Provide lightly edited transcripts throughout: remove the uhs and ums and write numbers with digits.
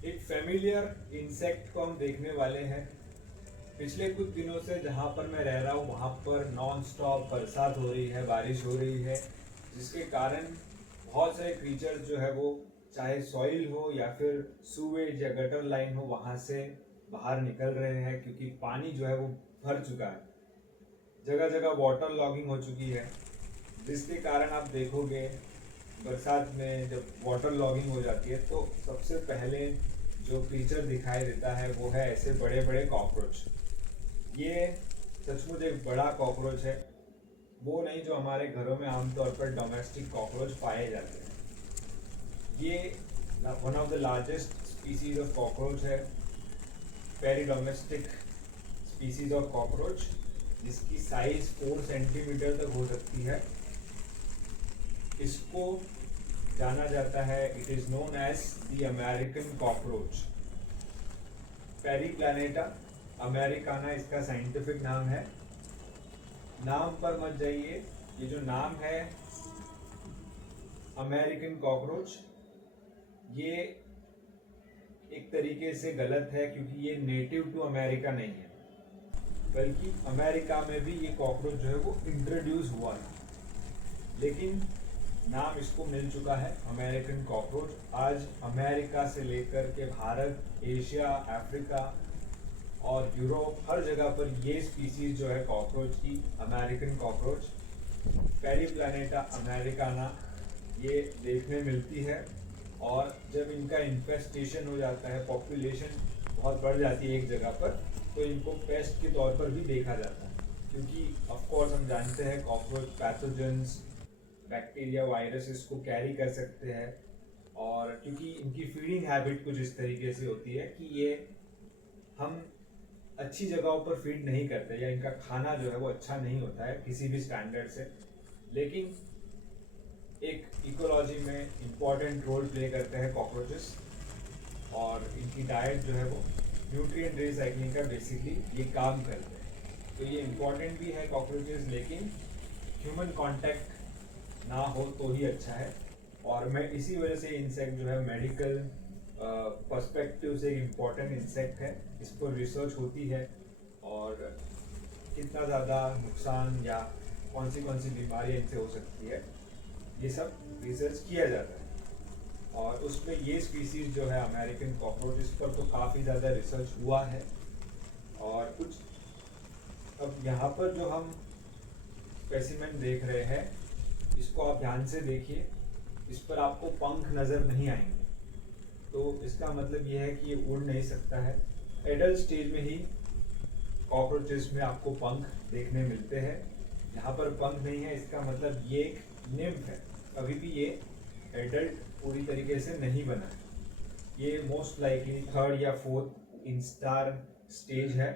एक familiar insect को हम देखने वाले हैं। पिछले कुछ दिनों से जहाँ पर मैं रह रहा हूँ वहाँ पर नॉन स्टॉप बरसात हो रही है, बारिश हो रही है, जिसके कारण बहुत सारे क्रीचर्स जो है वो चाहे सॉइल हो या फिर सूवेज या गटर लाइन हो वहाँ से बाहर निकल रहे हैं, क्योंकि पानी जो है वो भर चुका है। जगह जगह वाटर लॉगिंग हो चुकी है, जिसके कारण आप देखोगे बरसात में जब वाटर लॉगिंग हो जाती है तो सबसे पहले जो क्रीचर दिखाई देता है वो है ऐसे बड़े बड़े कॉकरोच। ये सचमुच एक बड़ा कॉकरोच है, वो नहीं जो हमारे घरों में आमतौर पर डोमेस्टिक कॉकरोच पाए जाते हैं। ये one of the largest species of cockroach है, peridomestic species of cockroach, जिसकी साइज 4 सेंटीमीटर तक हो सकती है। इसको जाना जाता है, it is known as the American cockroach. Periplaneta americana इसका साइंटिफिक नाम है। नाम पर मत जाइए, ये जो नाम है अमेरिकन कॉकरोच, ये एक तरीके से गलत है, क्योंकि ये नेटिव टू अमेरिका नहीं है, बल्कि अमेरिका में भी ये कॉकरोच जो है वो इंट्रोड्यूस हुआ है, लेकिन नाम इसको मिल चुका है अमेरिकन कॉकरोच। आज अमेरिका से लेकर के भारत, एशिया, अफ्रीका और यूरोप, हर जगह पर ये स्पीसीज जो है कॉकरोच की, अमेरिकन कॉकरोच पेरीप्लैनेटा अमेरिकाना, ये देखने मिलती है। और जब इनका इन्फेस्टेशन हो जाता है, पॉपुलेशन बहुत बढ़ जाती है एक जगह पर, तो इनको पेस्ट के तौर पर भी देखा जाता है, क्योंकि ऑफकोर्स हम जानते हैं कॉकरोच पैथोजेंस, बैक्टीरिया, वायरस इसको कैरी कर सकते हैं। और क्योंकि इनकी फीडिंग हैबिट कुछ इस तरीके से होती है कि ये हम अच्छी जगहों पर फीड नहीं करते, या इनका खाना जो है वो अच्छा नहीं होता है किसी भी स्टैंडर्ड से, लेकिन एक इकोलॉजी में इम्पॉर्टेंट रोल प्ले करते हैं कॉकरोचेस। और इनकी डाइट जो है वो न्यूट्रिएंट रिसाइकलिंग का बेसिकली ये काम करते हैं। तो ये इम्पॉर्टेंट भी है कॉकरोचेस, लेकिन ह्यूमन कांटेक्ट ना हो तो ही अच्छा है। और मैं इसी वजह से इंसेक्ट जो है मेडिकल पर्सपेक्टिव से एक इम्पॉर्टेंट इंसेक्ट है, इस पर रिसर्च होती है, और कितना ज़्यादा नुकसान या कौन सी बीमारियाँ इनसे हो सकती है, ये सब रिसर्च किया जाता है। और उसमें ये स्पीसीज जो है अमेरिकन कॉकरोच, इस पर तो काफ़ी ज़्यादा रिसर्च हुआ है। और कुछ अब यहाँ पर जो हम स्पेसिमेन देख रहे हैं, इसको आप ध्यान से देखिए, इस पर आपको पंख नज़र नहीं आएंगे, तो इसका मतलब ये है कि ये उड़ नहीं सकता है। एडल्ट स्टेज में ही कॉकरोचेस में आपको पंख देखने मिलते हैं। यहाँ पर पंख नहीं है, इसका मतलब ये एक निम्फ है, अभी भी ये एडल्ट पूरी तरीके से नहीं बना है। ये मोस्ट लाइकली थर्ड या फोर्थ इंस्टार स्टेज है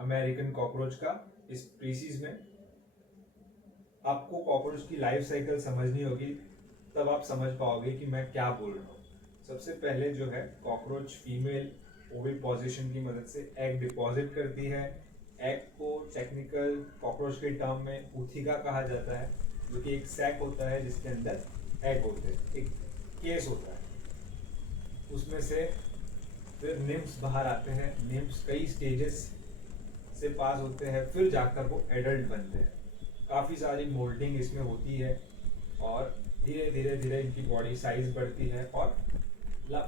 अमेरिकन कॉकरोच का। इस स्पीसीज में आपको कॉकरोच की लाइफ साइकिल समझनी होगी, तब आप समझ पाओगे कि मैं क्या बोल रहा हूँ। सबसे पहले जो है कॉकरोच फीमेल ओविल पोजिशन की मदद से एग डिपॉजिट करती है। एग को टेक्निकल कॉकरोच के टर्म में ऊथिका कहा जाता है, जो कि एक सैक होता है जिसके अंदर एग होते हैं, एक केस होता है। उसमें से फिर निम्स बाहर आते हैं। निम्स कई स्टेजेस से पास होते हैं, फिर जाकर वो एडल्ट बनते हैं। काफ़ी सारी मोल्डिंग इसमें होती है, और धीरे धीरे इनकी बॉडी साइज बढ़ती है, और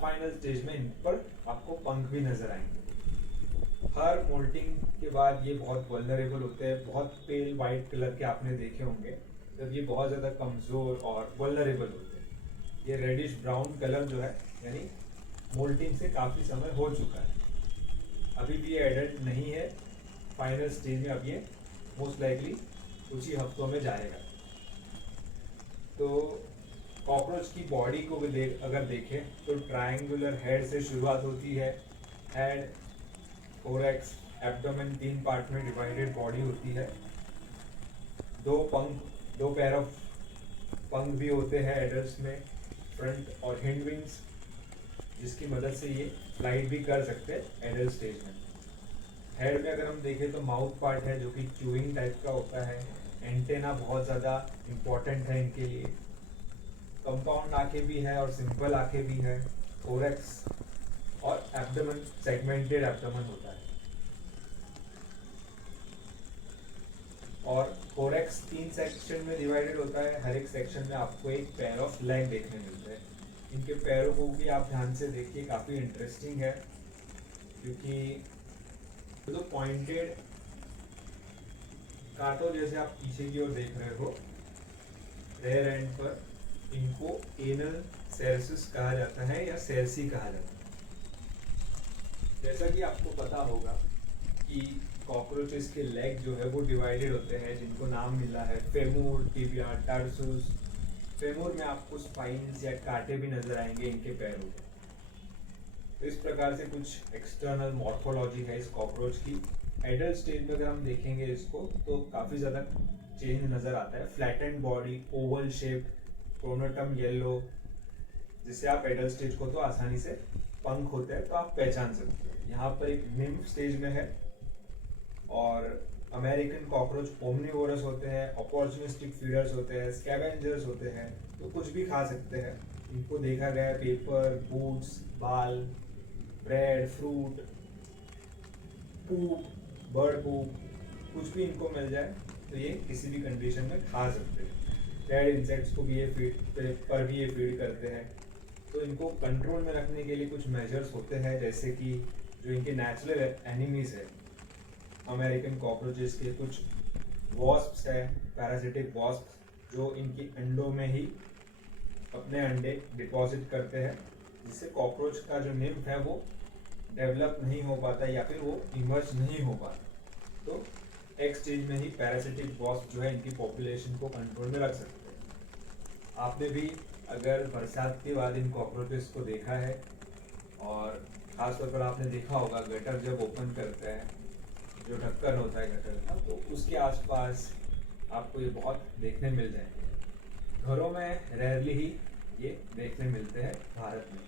फाइनल स्टेज में इन पर आपको पंख भी नजर आएंगे। हर मोल्टिंग के बाद ये बहुत वल्नरेबल होते हैं। बहुत पेल वाइट कलर के आपने देखे होंगे, जब ये बहुत ज़्यादा कमज़ोर और वल्नरेबल होते हैं। ये रेडिश ब्राउन कलर जो है, यानी मोल्टिंग से काफ़ी समय हो चुका है, अभी भी ये एडल्ट नहीं है। फाइनल स्टेज में अब ये मोस्ट लाइकली कुछ ही हफ्तों में जाएगा। तो कॉकरोच की बॉडी को भी अगर देखें तो ट्रायंगुलर हेड से शुरुआत होती है। हेड, थोरैक्स, एब्डोमेन, 3 पार्ट में डिवाइडेड बॉडी होती है। दो पैर ऑफ पंख भी होते हैं एडल्ट्स में, फ्रंट और हिंड विंग्स, जिसकी मदद से ये फ्लाइट भी कर सकते हैं एडल्ट स्टेज में। हेड में अगर हम देखें तो माउथ पार्ट है, जो कि च्यूइंग टाइप का होता है। एंटेना बहुत ज़्यादा इम्पॉर्टेंट है इनके लिए। कंपाउंड आंखें भी है और सिंपल आंखें भी है। थोरैक्स और एब्डोमेन सेगमेंटेड एब्डोमेन होता है। और थोरैक्स 3 सेक्शन में डिवाइडेड होता है, हर एक सेक्शन में आपको एक पेयर ऑफ लेग देखने मिलते हैं। इनके पैरों को भी आप ध्यान से देखिए, काफ़ी इंटरेस्टिंग है, क्योंकि तो पॉइंटेड कांटों जैसे आप पीछे की ओर देख रहे हो रेयर एंड पर, इनको एनल सेरसिस कहा जाता है या सेरसी कहा जाता है। जैसा कि आपको पता होगा कि कॉकरोचेस के लेग जो है वो डिवाइडेड होते हैं, जिनको नाम मिला है फेमूर, टिबिया, टार्सुस। फेमूर में आपको स्पाइन्स या कांटे भी नजर आएंगे इनके पैरों में। तो इस प्रकार से कुछ एक्सटर्नल मॉर्फोलॉजी है इस कॉकरोच की। एडल्ट स्टेज में अगर हम देखेंगे इसको तो काफ़ी ज़्यादा चेंज नज़र आता है। Flattened body, oval shape, pronotum yellow, जिससे आप एडल्ट स्टेज को तो आसानी से पंख होते हैं तो आप पहचान सकते हैं। यहाँ पर एक निम्फ स्टेज में है। और अमेरिकन कॉकरोच ओमनिवोरस होते हैं, अपॉर्चुनिस्टिक फीडर्स होते हैं, स्कैवेंजर्स होते हैं, तो कुछ भी खा सकते हैं। इनको देखा गया है पेपर, बूट्स, बाल, ब्रेड, फ्रूट, पूप, बर्ड पूप, कुछ भी इनको मिल जाए तो ये किसी भी कंडीशन में खा सकते हैं। डेड इंसेक्ट्स को भी ये फीड करते हैं। तो इनको कंट्रोल में रखने के लिए कुछ मेजर्स होते हैं, जैसे कि जो इनके नेचुरल एनिमीज है अमेरिकन कॉकरोचेस के, कुछ वॉस्प्स है, पैरासिटिक वॉस्प, जो इनकी अंडों में ही अपने अंडे डिपॉजिट करते हैं, जिससे कॉकरोच का जो निम्फ है वो डेवलप नहीं हो पाता या फिर वो इमर्ज नहीं हो पाता। तो एक स्टेज में ही पैरासिटिक वॉस्प जो है इनकी पॉपुलेशन को कंट्रोल में रख सकते हैं। आपने भी अगर बरसात के बाद इन कॉकरोचेस को देखा है, और खासतौर पर आपने देखा होगा गटर जब ओपन करते हैं, जो ढक्कन होता है गटर का, तो उसके आसपास आपको ये बहुत देखने मिल जाएंगे। घरों में रेयरली ही ये देखने मिलते हैं भारत में।